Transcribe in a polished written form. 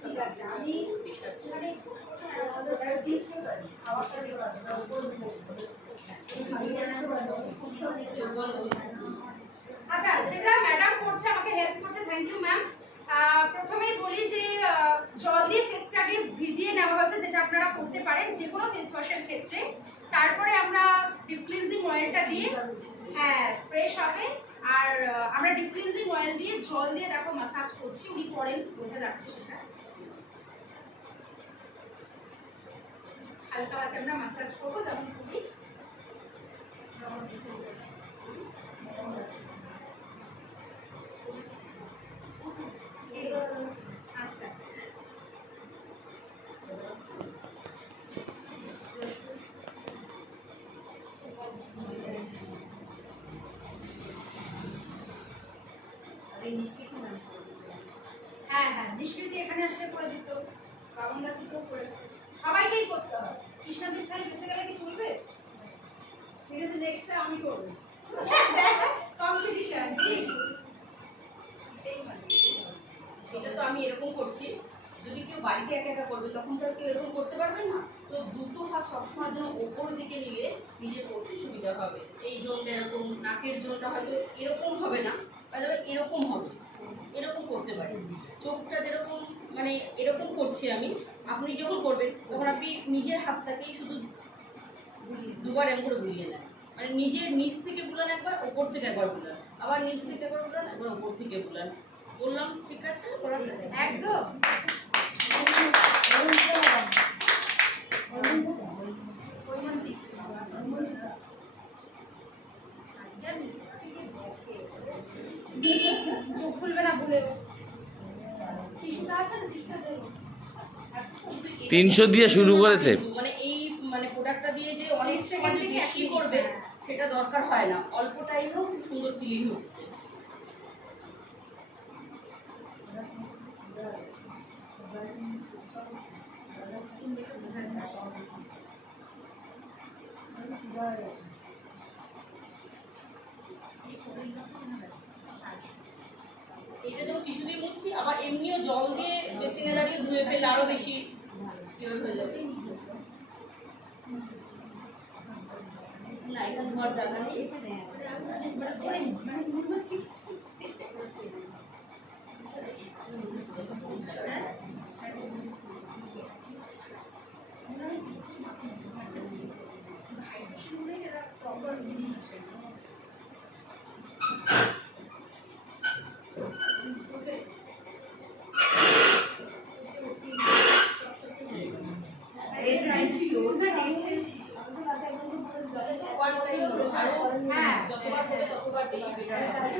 ঠিক আছে আমি মানে আচ্ছা, যেটা ম্যাডাম করছে আমাকে হেল্প করছে, থ্যাংক ইউ ম্যাম। প্রথমেই বলি যে জল দিয়ে ফেসটাকে ভিজিয়ে নেওয়া হয়েছে, যেটা আপনারা করতে পারেন যে কোনো ফেস ওয়াশের ক্ষেত্রে। তারপরে আমরা ডিপ ক্লিনজিং অয়েলটা দিয়ে হ্যাঁ ফ্রেশ হবে। আর আমরা ডিপ ক্লিনজিং অয়েল দিয়ে জল দিয়ে দেখো মাসাজ করছি, উনি করেন, বোঝা যাচ্ছে সেটা। হালকা হাতে আমরা মাসাজ করবো, যেমন খুবই আচ্ছা আচ্ছা। হ্যাঁ হ্যাঁ, নিষ্কৃতি এখানে আসলে করে দিত, বামন গাছে তো করেছে, সবাইকেই করতে হয়। কৃষ্ণাদের খালি বেঁচে গেলে কি চলবে? ঠিক আছে, নেক্সটটা আমি করবো। কম্পিটিশন সেটা তো আমি এরকম করছি, যদি কেউ বাড়িতে একা একা করবে তখন তো কেউ এরকম করতে পারবে না। তো দুটো হাত সবসময় যেন ওপর দিকে নিলে নিজে করতে সুবিধা হবে। এই জোনটা এরকম, নাকের জোনটা হয়তো এরকম হবে না, তবে এরকম হবে, এরকম করতে পারি। চোখটা যেরকম মানে এরকম করছি আমি, আপনি যখন করবেন তখন আপনি নিজের হাতটাকেই শুধু দুবার এমন করে বুলিয়ে নেন, মানে নিজের নিচ থেকে বুলান একবার, ওপর থেকে একবার বুলান, আবার নিচ থেকে একবার বুলান, একবার ওপর থেকে বুলান। বললাম ঠিক আছে? একদম। চোখ খুলবে না ভুলেও। টিস্যুটা আছে না, টিস্যুটা দেবো। 300 দিয়ে শুরু করেছে। মানে এই মানে প্রোডাক্টটা দিয়ে যে অনেক সেকেন্ড বেশি করবে সেটা দরকার হয় না, অল্প টাইমেও খুব সুন্দর ক্লিন হচ্ছে। এটা যখন টিস্যু দিয়ে মুছছি, আবার এমনিও জল দিয়ে বেসিনে দাঁড়িয়ে ধুয়ে ফেললে আরো বেশি পিওর হয়ে যাবে। না, এটা ধোয়ার জায়গা নেই। যতবার করবে ততবার বেশি বেটার হবে।